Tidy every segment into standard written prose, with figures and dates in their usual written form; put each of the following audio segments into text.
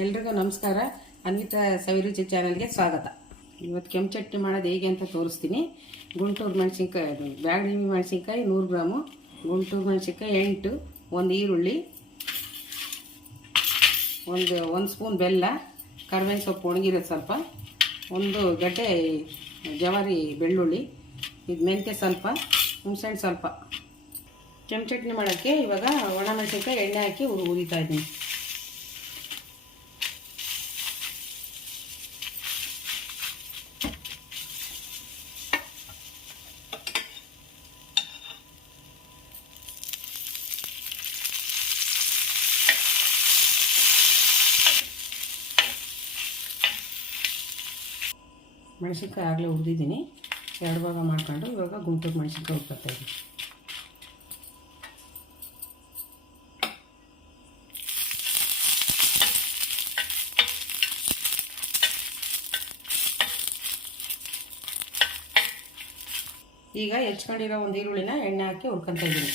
ಎಲ್ರಿಗೂ ನಮಸ್ಕಾರ. ಅನ್ವಿತಾ ಸವಿರುಚಿ ಚಾನಲ್ಗೆ ಸ್ವಾಗತ. ಇವತ್ತು ಕೆಂಪು ಚಟ್ನಿ ಮಾಡೋದು ಹೇಗೆ ಅಂತ ತೋರಿಸ್ತೀನಿ. ಗುಂಟೂರು ಮೆಣಸಿನ್ಕಾಯಿ, ಅದು ಬ್ಯಾಡಗಿ ಮೆಣಸಿನ್ಕಾಯಿ 100 ಗ್ರಾಮು, ಗುಂಟೂರು ಮೆಣಸಿನ್ಕಾಯಿ 8, ಒಂದು ಈರುಳ್ಳಿ, ಒಂದು ಸ್ಪೂನ್ ಬೆಲ್ಲ, ಕರಿಬೇವಿನ ಸೊಪ್ಪು ಒಣಗಿರೋದು ಸ್ವಲ್ಪ, ಒಂದು ಗಡ್ಡೆ ಜವಾರಿ ಬೆಳ್ಳುಳ್ಳಿ, ಇದು ಮೆಂತ್ಯ ಸ್ವಲ್ಪ, ಹುಣಸೆಹಣ್ಣು ಸ್ವಲ್ಪ. ಕೆಂಪು ಚಟ್ನಿ ಮಾಡೋಕ್ಕೆ ಇವಾಗ ಒಣ ಮೆಣಸಿನ್ಕಾಯಿ ಎಣ್ಣೆ ಹಾಕಿ ಹುರಿತಾ ಇದ್ದೀನಿ. ಮೆಣಸಿನ್ಕಾಯಿ ಆಗಲೇ ಹುರಿದಿದ್ದೀನಿ, 2 ಭಾಗ ಮಾಡ್ಕೊಂಡು ಇವಾಗ ಗುಂಟೂರು ಮೆಣಸಿನ್ಕಾಯಿ ಹುರ್ಕೊತಾ ಇದ್ದೀನಿ. ಈಗ ಹೆಚ್ಕೊಂಡಿರೋ ಒಂದು ಈರುಳ್ಳಿನ ಎಣ್ಣೆ ಹಾಕಿ ಹುರ್ಕೊತಾ ಇದ್ದೀನಿ.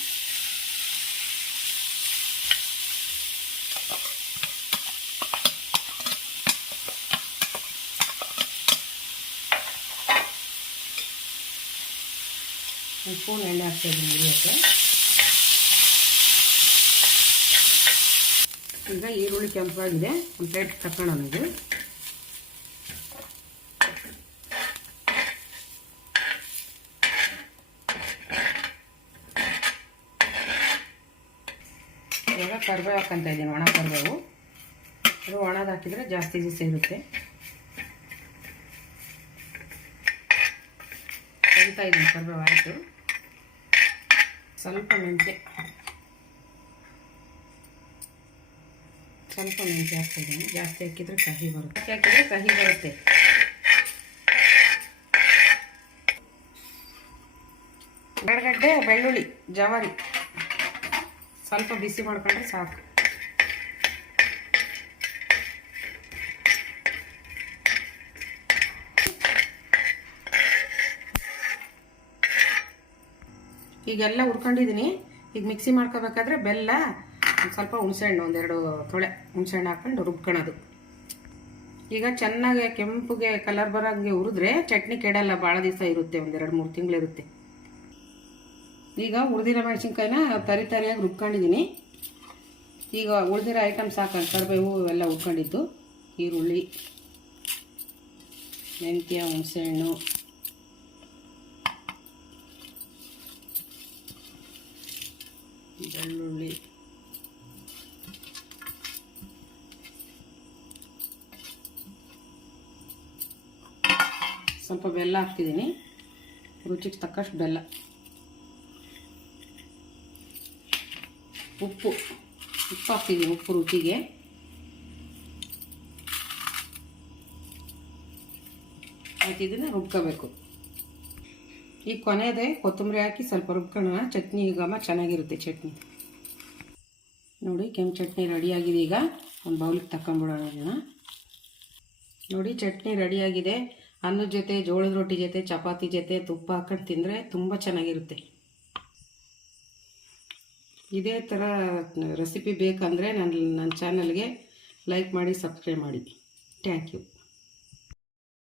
ಒಂದು ಸ್ಪೂನ್ ಎಣ್ಣೆ ಹಾಕ್ತಾ ಇದ್ದೀನಿ ಉರಿಯೋಕ್ಕೆ. ಈಗ ಈರುಳ್ಳಿ ಕೆಂಪಾಗಿದೆ, ಒಂದು ಪ್ಲೇಟ್ ತಗೊಳ್ಳೋಣ. ಇದು ಇವಾಗ ಕರಿಬೇವು ಹಾಕ್ಕೊಂತ ಇದ್ದೀನಿ, ಒಣ ಕರಿಬೇವು. ಅದು ಒಣದು ಹಾಕಿದರೆ ಜಾಸ್ತಿ ದಿವಸ ಇರುತ್ತೆ. ಕರಿತಾ ಇದ್ದೀನಿ, ಕರಿಬೇವು ಆಯಿತು. ಸ್ವಲ್ಪ ಮೆಂತ್ಯ ಹಾಕ್ತಾಯಿದ್ದೀನಿ. ಜಾಸ್ತಿ ಹಾಕಿದರೆ ಕಹಿ ಬರುತ್ತೆ. ಗಡ್ಡೆ ಬೆಳ್ಳುಳ್ಳಿ ಜವಾರಿ ಸ್ವಲ್ಪ ಬಿಸಿ ಮಾಡ್ಕೊಂಡ್ರೆ ಸಾಕು. ಈಗೆಲ್ಲ ಹುರ್ಕೊಂಡಿದ್ದೀನಿ. ಈಗ ಮಿಕ್ಸಿ ಮಾಡ್ಕೋಬೇಕಾದ್ರೆ ಬೆಲ್ಲ, ಸ್ವಲ್ಪ ಹುಣಸೆಹಣ್ಣು, 1-2 ತೊಳೆ ಹುಣಸೆಹಣ್ಣು ಹಾಕ್ಕೊಂಡು ರುಬ್ಕೊಳ್ಳೋದು. ಈಗ ಚೆನ್ನಾಗಿ ಕೆಂಪುಗೆ ಕಲರ್ ಬರೋಂಗೆ ಹುರಿದ್ರೆ ಚಟ್ನಿ ಕೆಡಲ್ಲ, ಭಾಳ ದಿವಸ ಇರುತ್ತೆ, 1-2-3 ತಿಂಗಳಿರುತ್ತೆ. ಈಗ ಹುರಿದಿರೋ ಮೆಣಸಿನ್ಕಾಯಿನ ತರಿಯಾಗಿ ರುಬ್ಕೊಂಡಿದ್ದೀನಿ. ಈಗ ಉಳಿದಿರೋ ಐಟಮ್ಸ್ ಹಾಕೊಂಡು ಕರಿಬೇವು ಎಲ್ಲ ಹುರ್ಕೊಂಡಿದ್ದು, ಈರುಳ್ಳಿ, ಮೆಂತ್ಯ, ಹುಣಸೆಹಣ್ಣು, ಬೆಳ್ಳುಳ್ಳಿ, ಸ್ವಲ್ಪ ಬೆಲ್ಲ ಹಾಕ್ತಿದ್ದೀನಿ, ರುಚಿಗೆ ತಕ್ಕಷ್ಟು ಬೆಲ್ಲ, ಉಪ್ಪು ಹಾಕ್ತಿದ್ದೀನಿ, ಉಪ್ಪು ರುಚಿಗೆ. ಇದನ್ನು ರುಬ್ಕೋಬೇಕು. ಈ ಕೊನೆಯದೇ ಕೊತ್ತಂಬರಿ ಹಾಕಿ ಸ್ವಲ್ಪ ರುಬ್ಕೊಳ್ಳೋಣ, ಚಟ್ನಿ ಘಮ ಚೆನ್ನಾಗಿರುತ್ತೆ. ಚಟ್ನಿ ನೋಡಿ, ಕೆಂಪು ಚಟ್ನಿ ರೆಡಿಯಾಗಿದೆ. ಈಗ ಒಂದು ಬೌಲಿಗೆ ತಗೊಂಡ್ಬಿಡೋಣ ಅದನ್ನು. ನೋಡಿ, ಚಟ್ನಿ ರೆಡಿಯಾಗಿದೆ. ಅನ್ನದ ಜೊತೆ, ಜೋಳದ ರೊಟ್ಟಿ ಜೊತೆ, ಚಪಾತಿ ಜೊತೆ ತುಪ್ಪ ಹಾಕೊಂಡು ತಿಂದರೆ ತುಂಬ ಚೆನ್ನಾಗಿರುತ್ತೆ. ಇದೇ ಥರ ರೆಸಿಪಿ ಬೇಕಂದರೆ ನನ್ನ ಚಾನಲ್ಗೆ ಲೈಕ್ ಮಾಡಿ, ಸಬ್ಸ್ಕ್ರೈಬ್ ಮಾಡಿ. Thank you.